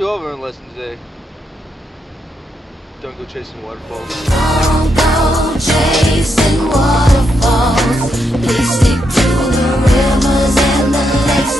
actually overrun lesson today. Don't go chasing waterfalls. Don't go chasing waterfalls. Please stick to the rivers and the lakes.